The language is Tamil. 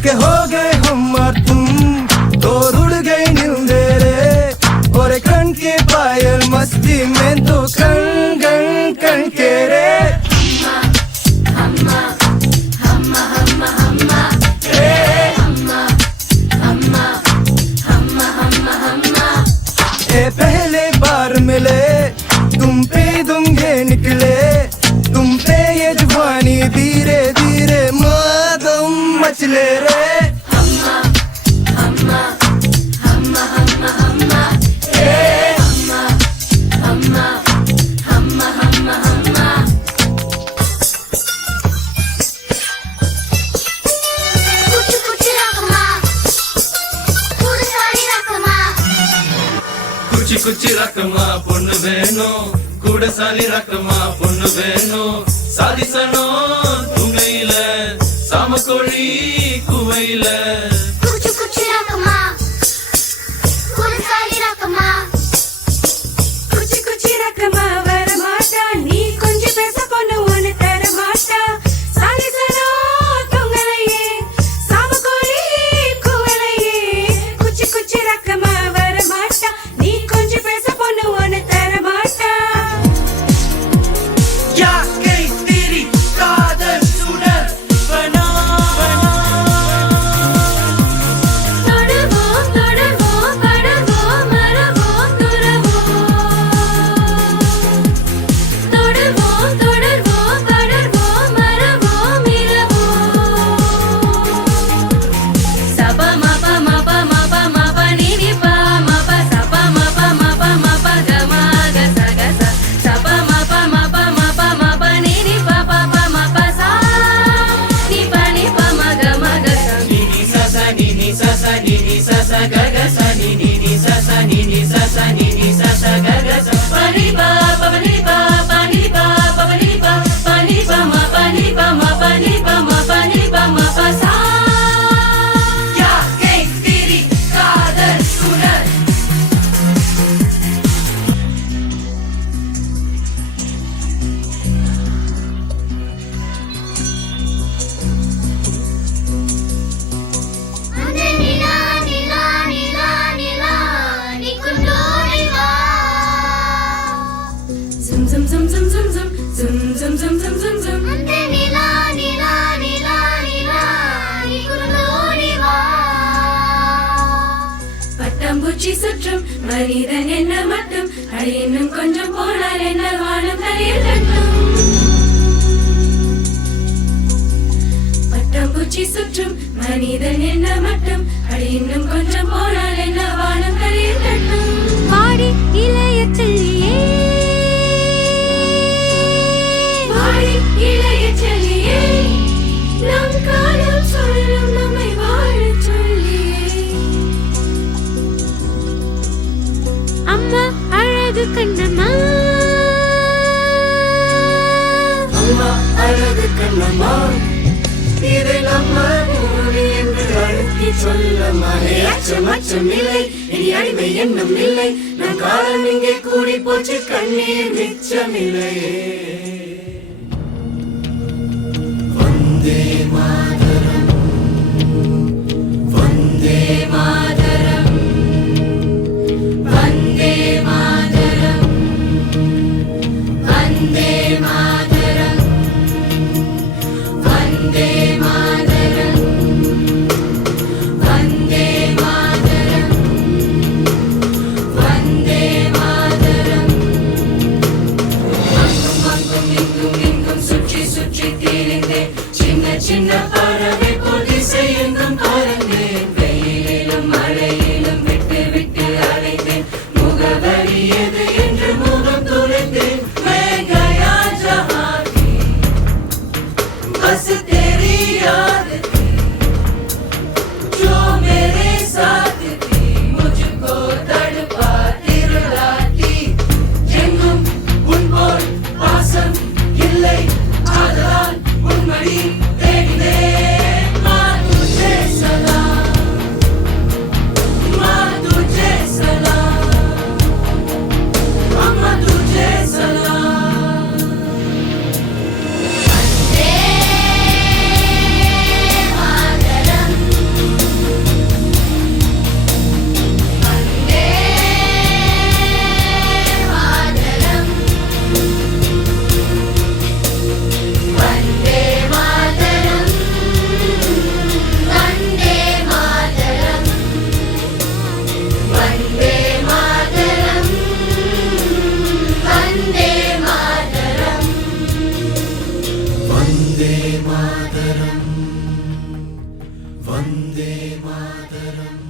एक हो गए हम और तुम, दो रुड़ गए नींदेरे, और एक कण के पायल मस्ती में तो कण कण कण के रे। पहले बार मिले तुम पे दूंगे निकले, तुम पे ये जवानी धीरे धीरे मादम मचले रे। குச்சி ரக்கமா பொண்ணு வேணும், கூடசாலி ரக்கமா பொண்ணு வேணும், சாதிசனம் துணையில சாமக்கோழி குவையில। குச்சி ரக்கமா கூடசாலி ரக்கமா, குச்சி ரக்கமா வர மாட்டா, நீ கொஞ்சம் பேச பொண்ணு ஒன்னு தர மாட்டா, சாதிசனம் துங்கலையே சாமக்கோழி குவையிலே। குச்சி ரக்கமா வர மாட்டா, நீ கொஞ்சம் பேச பொண்ணு ஒன்னு தர மாட்டா। क्या गई तेरी कादर सुनर बना தொடர்வோம் தொடர்வோம் படர்வோம் மரவோம் துறவோம், தொடர்வோம் தொடர்வோம் படர்வோம் மரவோம் இரவோம்। சப மப மப மப மப நினி ப மப சப மப மப மப கம கச கச, சப மப மப மப மப நினி ப ப ப மப சா நி ப ம க ம க ச। நினி சச நினி சச நினி சச கக ச நினி சச நினி சச நினி சச கக ச। பனி ப பனி ப பனி ப பனி ப பனி ப ம பனி ப ம பனி ப ம பனி ப ம ப சா। क्या गई तेरी कादर सुनर। அந்தே நிலா நிலா நிலா நிலா நிக்குண்டோடி வா, zum zum zum zum zum zum zum zum zum zum zum zum। அந்தே நிலா நிலா நிலா நிலா நிக்குண்டோடி வா, பட்டாம்பூச்சி சுற்றும் மனிதன் என்ன மட்டும், அடி இன்னும் கொஞ்சம் போனால் என்ன வானம் தலையில் கட்டும்। பட்டாம்பூச்சி சுற்றும் மனிதன் என்ன மட்டும், அடி இன்னும் கொஞ்சம் போனால் என்ன வானம் தலையில் கட்டும்। வாடி இளைய செல்லியே, வாடி இளைய செல்லியே, நம் காலம் சொல்லும் நம்மை வாழச் சொல்லியே। அம்மா அழகு கண்ணம்மா, அம்மா அழகு கண்ணம்மா, இதை நம்ம பூமி என்று அழுத்தி சொல்லம்மா. அச்சம் அச்சம் இல்லை, இனி அடிமை எண்ணம் இல்லை, நம் காலம் இங்கே கூடி போச்சு, கண்ணீர் மிச்சமில்லையே। வந்தே மாதரம் வந்தே மாதரம் வந்தே மாதரம் வந்தே மாதரம் வந்தே மாதரம் வந்தே மாதரம் வந்தே மாதரம்। மங்கும் மங்கும் மாதரம் வந்தே மாதரம்